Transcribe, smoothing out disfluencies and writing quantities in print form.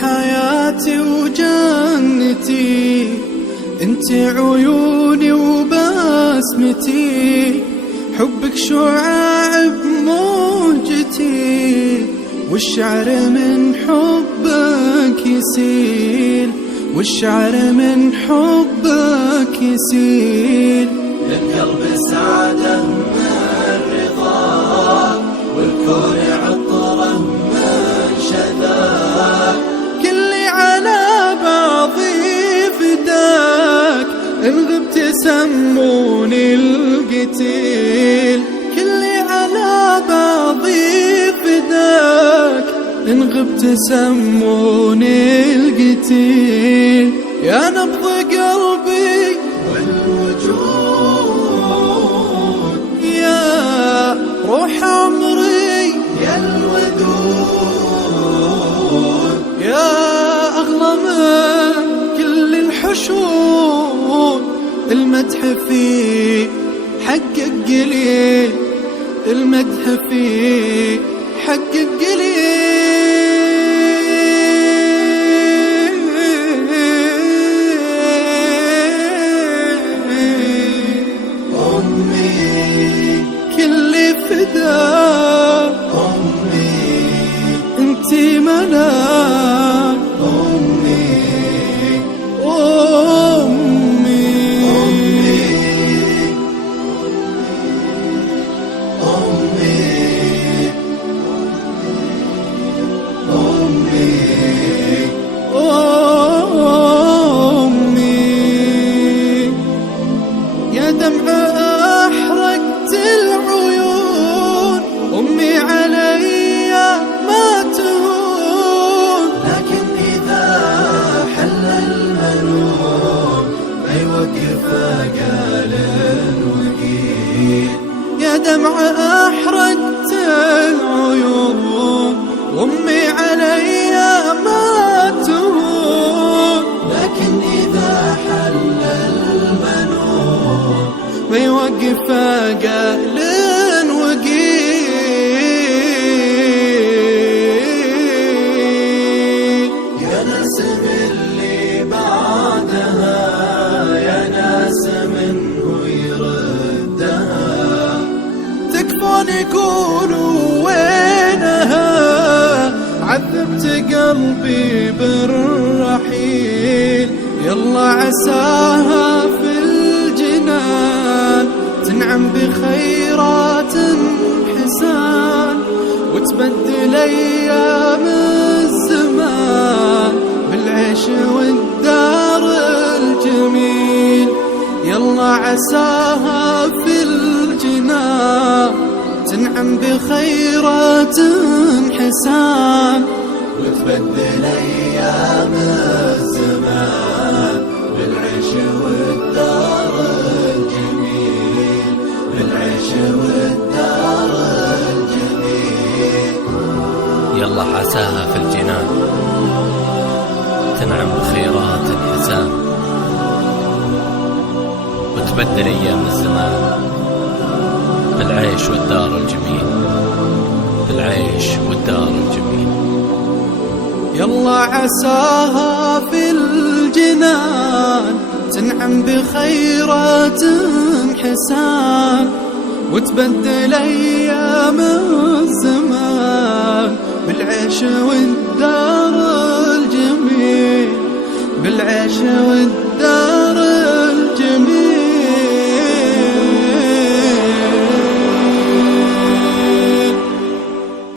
حياتي وجنتي، انت عيوني وبسمتي، حبك شعاع بموجتي، والشعر من حبك يسيل، والشعر من حبك يسيل. للقلب سعادة من رضاك، والكون عطره من شذاك، كلي على بعضي فداك، إن غبت سموني القتيل، كلي على بعضي فداك، إن غبت سموني القتيل. يا نبض قلبي والوجود، يا روح عمري، يا الودود، يا أغلى من كل الحشود، المدح فيه حقك قليل، المدح فيه حقك قليل. أمي كل فداك، أمي انتي ملاك، أمي أمي أمي. يا دمع أحرقت العيون، أمي علي ما تهون، لكن إذا حل المنون ما يوقف قال وقيل. يا دمع أحرقت العيون، أمي علي ما تهون، لكن إذا حل المنون ما يوقف قال وقيل. يا ناس اللي بعدها، يا ناس منه يردها، تكفون يقولوا وينها، عذبت قلبي بالرحيل، يلا عساها في الجنان تنعم بخيرات حسان، وتبدل أيام الزمان بالعيش والدار الجميل. يلا عساها في الجنان تنعم بخيرات حسان، وتبدل أيام الزمان بالعيش والدار الجميل، بالعيش والدار الجميل. يلا عساها في الجنان تنعم بخيرات الحسان، وتبدل أيام الزمان بالعيش والدار الجميل، بالعيش والدار الجميل. يلا عساها في الجنان تنعم بخيرات حسان، وتبدل أيام الزمان بالعيش والدار الجميل، بالعيش والدار الجميل.